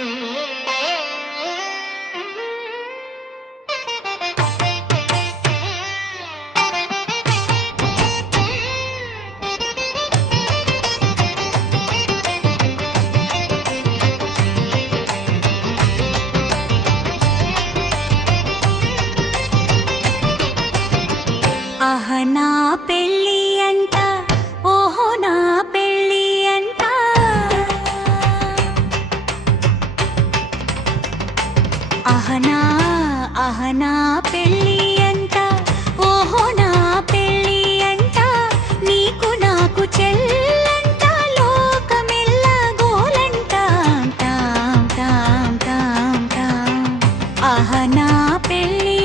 Mm-hmm. వాహనా పెళ్ళి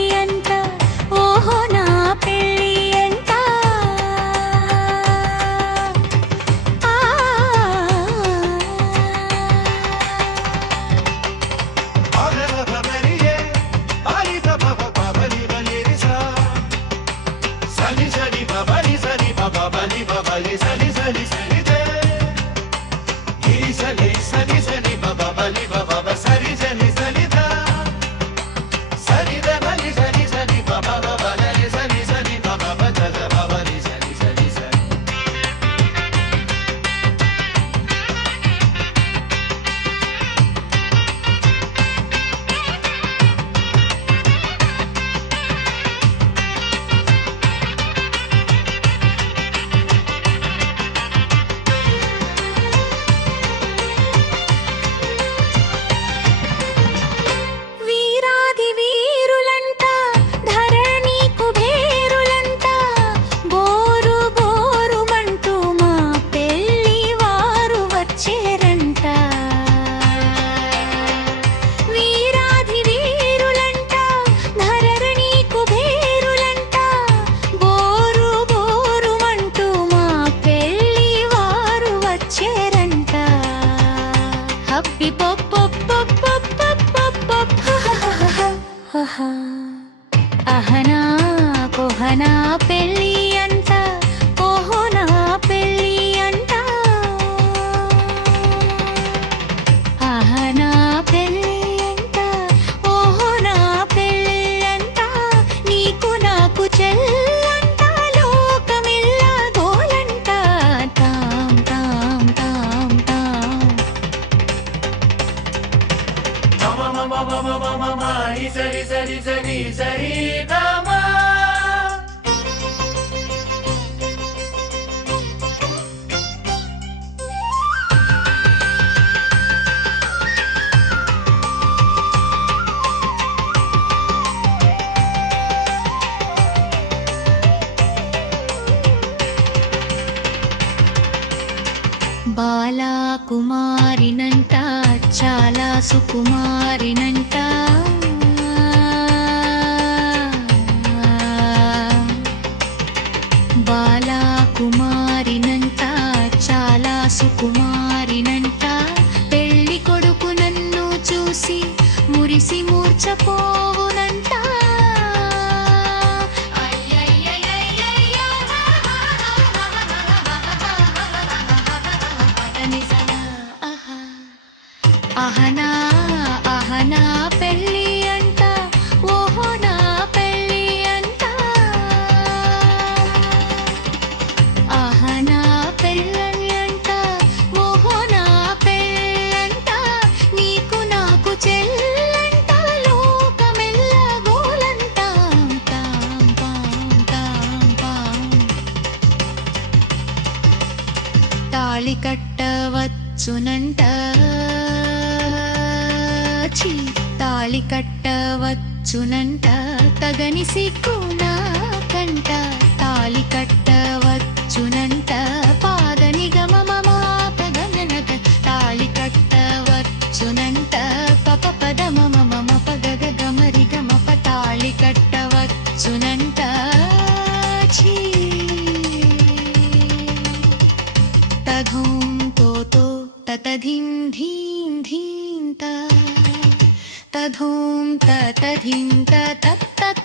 మమ మమ మమ మారి సరి సరి సరి సరి గమా బాలాకుమారినంట చాలా సుకుమారినంట. బాలా కుమారినంట చాలా సుకుమారినంట. పెళ్ళి కొడుకు నన్ను చూసి మురిసి మూర్చపోవునంట. అహనా తాళికట్టవచ్చునంట తాళికట్టవచ్చునంట తగని సిక్కున तघुं तोतो ततधिं धीं धीं तधों ततधिं ततत्तत्